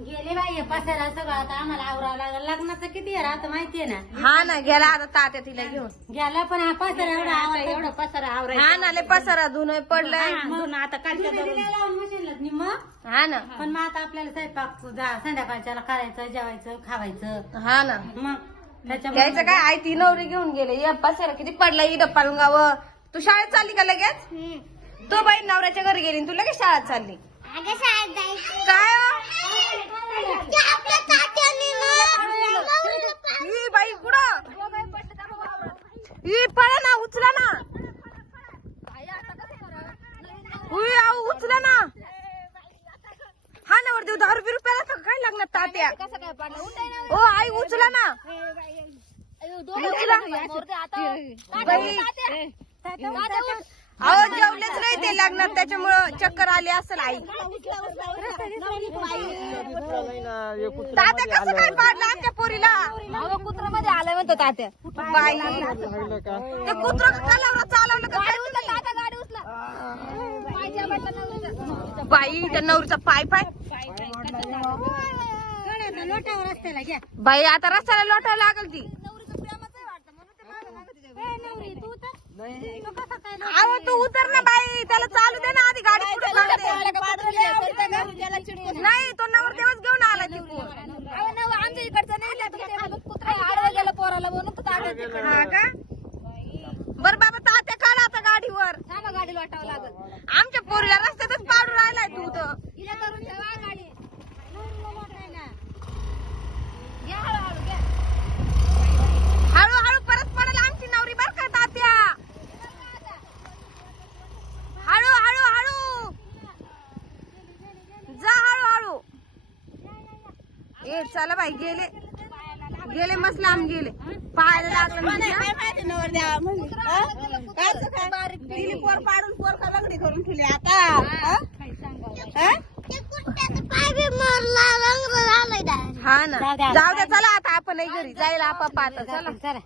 गेले बाई पसारा सगळं आता आम्हाला आवरावं लागलं. लग्नाचं किती आहे आता माहितीये ना? हा ना गेला आता तात्या तिला घेऊन. गेला पण हा पसारा एवढा आवरा एवढा पसारा आवरायचा. हा ना लय पसारा धुन पडलंय. मग आता कालच्या मशीनला निम्म हा ना. पण मग आता आपल्याला स्वयंपाक जा- संध्याकाळच्याला करायचं जेवायचं खावायचं. हा ना. मग त्याच्यामुळे घ्यायचं काय? आई ती नवरी घेऊन गेले. ये पसारा किती पडला इथं पाळून तू शाळेत चालली का लगेच? तो बाई नवऱ्याच्या घरी गेली आणि तू लगेच शाळेत चालली. काय हो? ही बाई कुठं ही पळा ना उचला ना. उचला ना. हा ना वर देऊ दहा रुपये रुपयाला तर काय लागणार तात्या? ओ आई उचला ना. उचला. अहो जेवलेच नाही ते लागणार त्याच्यामुळं चक्कर आली असेल आई. तात्या कसं काय पाडलं आमच्या पोरीला? कुत्रा मध्ये आलाय म्हणतो तात्या. बाई. ते कुत्र कलावर चालवलं का काय. बाई त्या नवरीचा पाय पाय. लोटावर रस्त्याला घ्या बाई आता रस्त्याला लोटावं लागल ती नवरीचं प्रेमच आहे वाटतं म्हणून ते मागं मागं तिच्या घरी. अहो तू उतर ना बाई त्याला चालू दे ना आधी गाडी पुढे पाहिलं का कुत्रं गेलं? घरी गेला चिडून. नाही तो नवरदेवच घेऊन आला तिकडून आमच्या इकडचं नाही ते कुत्रा आडवं गेलं पोराला म्हणून तिकडे. हा का बर बाबा तात्या काढ आता गाडीवर गाडी लोटावं लागल आमच्या पोरीला रस्त्यातच पाडून राहिलाय तू तर हिला करून ठेवा गाडी घ्या हळूहळू घ्या हळूहळू परत पडेल आमची नवरी बर का तात्या हळू हळू हळू जा हळू हळू ए चला बाई गेले. गेले मस्त लांब गेले. पाहायला लागलं बारीक पोर पाडून पोर का लंगडी करून ठेवली आता? हा? ना. जाऊ द्या. चला आता आपण घरी. जायला आपा आता चला. चला.